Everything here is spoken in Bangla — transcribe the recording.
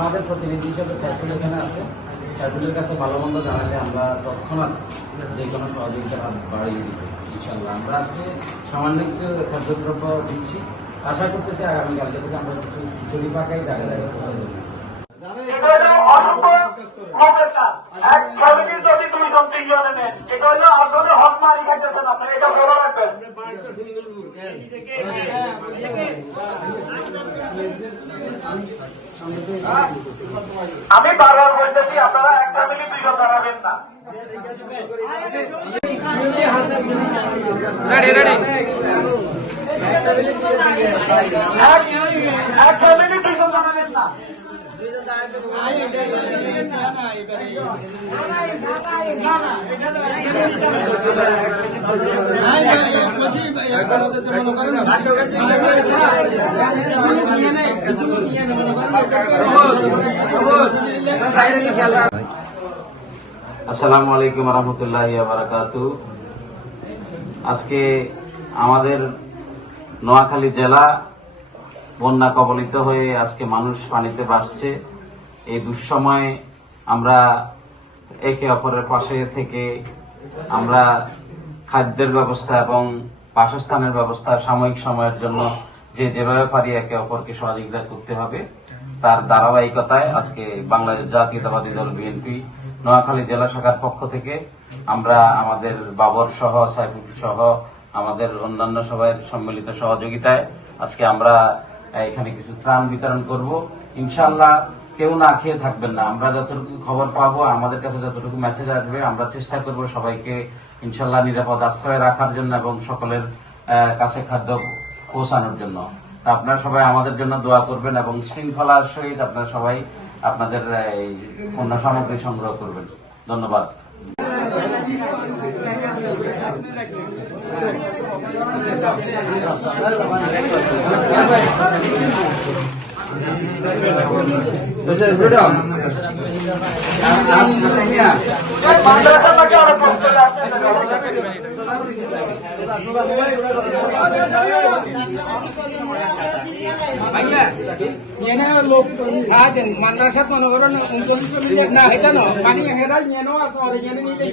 আমাদের প্রতিনিধি হিসেবে সাইফুল এখানে আছে। সাইফুলের কাছে ভালো মন্দ জানালে আমরা তৎক্ষণাৎ যে কোনো সহযোগিতার হাত বাড়িয়ে দিব ইনশাল্লাহ। আমরা আজকে সামান্য কিছু খাদ্যদ্রব্য দিচ্ছি, আশা করতেছি আগামীকালকে থেকে আমরা কিছু খিচুড়ি পাকাই জায়গায় জায়গায় পৌঁছে দেবো। আমি বারবার বলতেছি আপনারা এক ফ্যামিলি দুইজন দাঁড়াবেন না। এক ফ্যামিলি দুইজন দাঁড়াবেন না। আসসালামু আলাইকুম রহমতুল্লাহি ওয়া বারাকাতুহু। আজকে আমাদের নোয়াখালী জেলা বন্যা কবলিত হয়ে আজকে মানুষ পানিতে ভাসছে। এই দুঃসময়ে আমরা একে অপরের পাশে থেকে আমরা খাদ্যের ব্যবস্থা এবং বাসস্থানের ব্যবস্থা সাময়িক সময়ের জন্য যেভাবে পারি একে অপরকে সহযোগিতা করতে হবে, তার ধারাবাহিকতায় আজকে বাংলাদেশ জাতীয়তাবাদী দল বিএনপি নোয়াখালী জেলা শাখার পক্ষ থেকে আমরা আমাদের বাবর সহ সাইফুল সহ আমাদের অন্যান্য সবাই সম্মিলিত সহযোগিতায় আজকে আমরা এখানে কিছু ত্রাণ বিতরণ করব। ইনশাআল্লাহ কেউ না খেয়ে থাকবেন না। আমরা যতটুকু খবর পাবো, আমাদের কাছে যতটুকু মেসেজ আসবে, আমরা চেষ্টা করব সবাইকে ইনশাআল্লাহ নিরাপদ আশ্রয়ে রাখার জন্য এবং সকলের কাছে খাদ্য পৌঁছানোর জন্য। আপনারা সবাই আমাদের জন্য দোয়া করবেন এবং শৃঙ্খলার সহিত আপনারা সবাই আপনাদের এই পণ্য সামগ্রী সংগ্রহ করবেন। ধন্যবাদ। লোক মাদ্রাসা মনে করেন 39 না এটা না পানি হেরাই নিয়ে নেওয়া নিলে